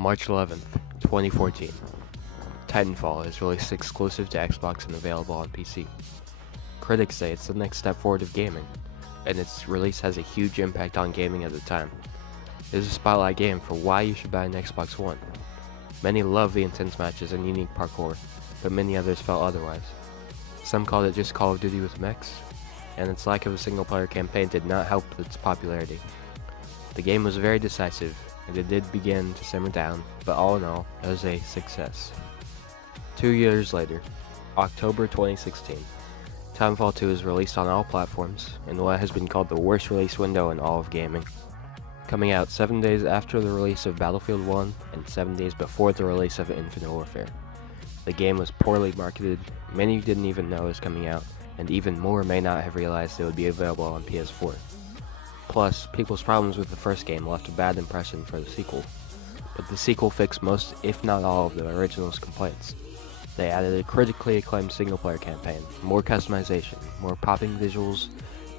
March 11th, 2014. Titanfall is released exclusive to Xbox and available on PC. Critics say it's the next step forward of gaming, and its release has a huge impact on gaming at the time. It is a spotlight game for why you should buy an Xbox One. Many love the intense matches and unique parkour, but many others felt otherwise. Some called it just Call of Duty with mechs, and its lack of a single-player campaign did not help its popularity. The game was very decisive, and it did begin to simmer down, but all in all, it was a success. 2 years later, October 2016, Titanfall 2 is released on all platforms, in what has been called the worst release window in all of gaming. Coming out 7 days after the release of Battlefield 1, and 7 days before the release of Infinite Warfare. The game was poorly marketed, many didn't even know it was coming out, and even more may not have realized it would be available on PS4. Plus, people's problems with the first game left a bad impression for the sequel, but the sequel fixed most, if not all, of the original's complaints. They added a critically acclaimed single-player campaign, more customization, more popping visuals,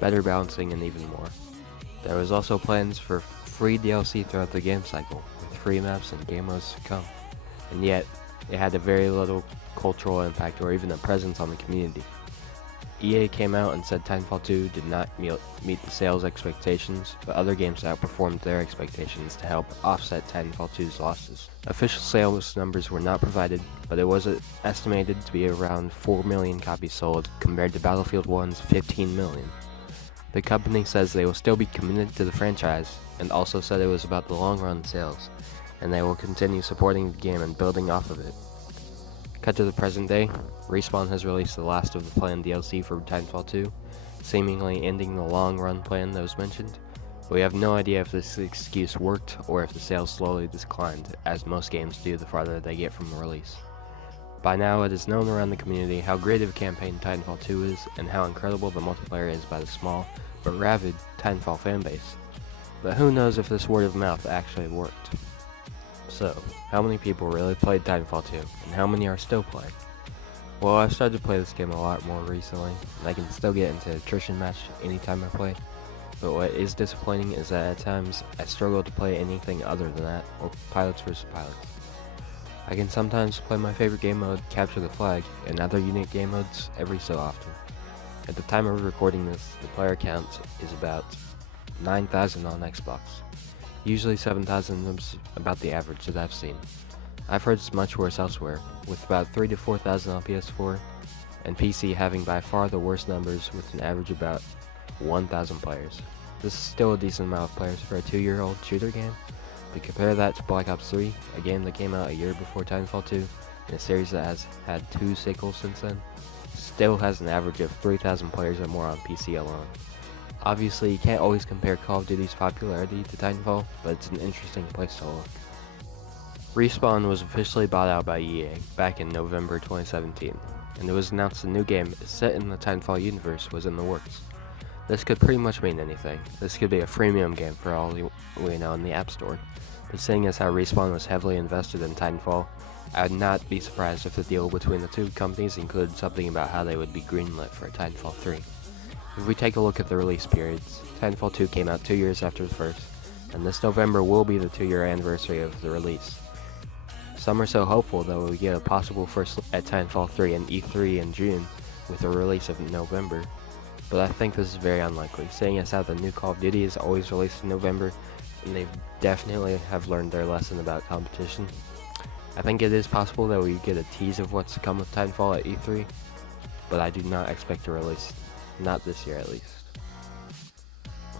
better balancing, and even more. There was also plans for free DLC throughout the game cycle, with free maps and game modes to come, and yet, it had a very little cultural impact or even a presence on the community. EA came out and said Titanfall 2 did not meet the sales expectations, but other games outperformed their expectations to help offset Titanfall 2's losses. Official sales numbers were not provided, but it was estimated to be around 4 million copies sold compared to Battlefield 1's 15 million. The company says they will still be committed to the franchise, and also said it was about the long-run sales, and they will continue supporting the game and building off of it. Cut to the present day, Respawn has released the last of the planned DLC for Titanfall 2, seemingly ending the long-run plan that was mentioned. We have no idea if this excuse worked or if the sales slowly declined, as most games do the farther they get from release. By now, it is known around the community how great of a campaign Titanfall 2 is, and how incredible the multiplayer is by the small, but rabid, Titanfall fanbase. But who knows if this word of mouth actually worked. So, how many people really played Titanfall 2, and how many are still playing? Well, I've started to play this game a lot more recently, and I can still get into attrition match anytime I play, but what is disappointing is that at times, I struggle to play anything other than that, or pilots vs pilots. I can sometimes play my favorite game mode, Capture the Flag, and other unique game modes every so often. At the time of recording this, the player count is about 9,000 on Xbox. Usually 7,000 is about the average that I've seen. I've heard it's much worse elsewhere, with about 3,000 to 4,000 on PS4, and PC having by far the worst numbers with an average about 1,000 players. This is still a decent amount of players for a 2-year-old shooter game, but compare that to Black Ops 3, a game that came out a year before Titanfall 2, and a series that has had 2 sequels since then, still has an average of 3,000 players or more on PC alone. Obviously, you can't always compare Call of Duty's popularity to Titanfall, but it's an interesting place to look. Respawn was officially bought out by EA back in November 2017, and it was announced a new game set in the Titanfall universe was in the works. This could pretty much mean anything. This could be a freemium game for all we know in the App Store, but seeing as how Respawn was heavily invested in Titanfall, I would not be surprised if the deal between the two companies included something about how they would be greenlit for Titanfall 3. If we take a look at the release periods, Titanfall 2 came out 2 years after the first, and this November will be the 2-year anniversary of the release. Some are so hopeful that we get a possible first look at Titanfall 3 and E3 in June with the release of November, but I think this is very unlikely, seeing as how the new Call of Duty is always released in November, and they definitely have learned their lesson about competition. I think it is possible that we get a tease of what's to come with Titanfall at E3, but I do not expect a release. Not this year, at least.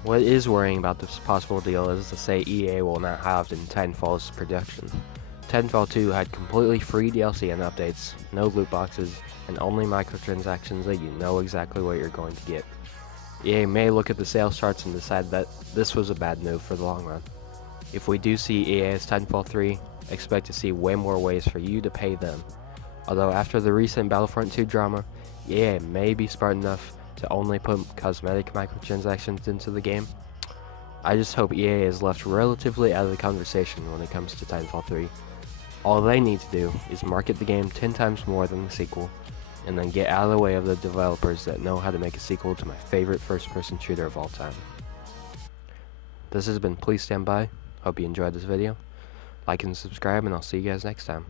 What is worrying about this possible deal is to say EA will not have in Titanfall's production. Titanfall 2 had completely free DLC and updates, no loot boxes, and only microtransactions that you know exactly what you're going to get. EA may look at the sales charts and decide that this was a bad move for the long run. If we do see EA as Titanfall 3, expect to see way more ways for you to pay them. Although after the recent Battlefront 2 drama, EA may be smart enough to only put cosmetic microtransactions into the game. I just hope EA is left relatively out of the conversation when it comes to Titanfall 3. All they need to do is market the game 10 times more than the sequel, and then get out of the way of the developers that know how to make a sequel to my favorite first-person shooter of all time. This has been Please Stand By. Hope you enjoyed this video. Like and subscribe, and I'll see you guys next time.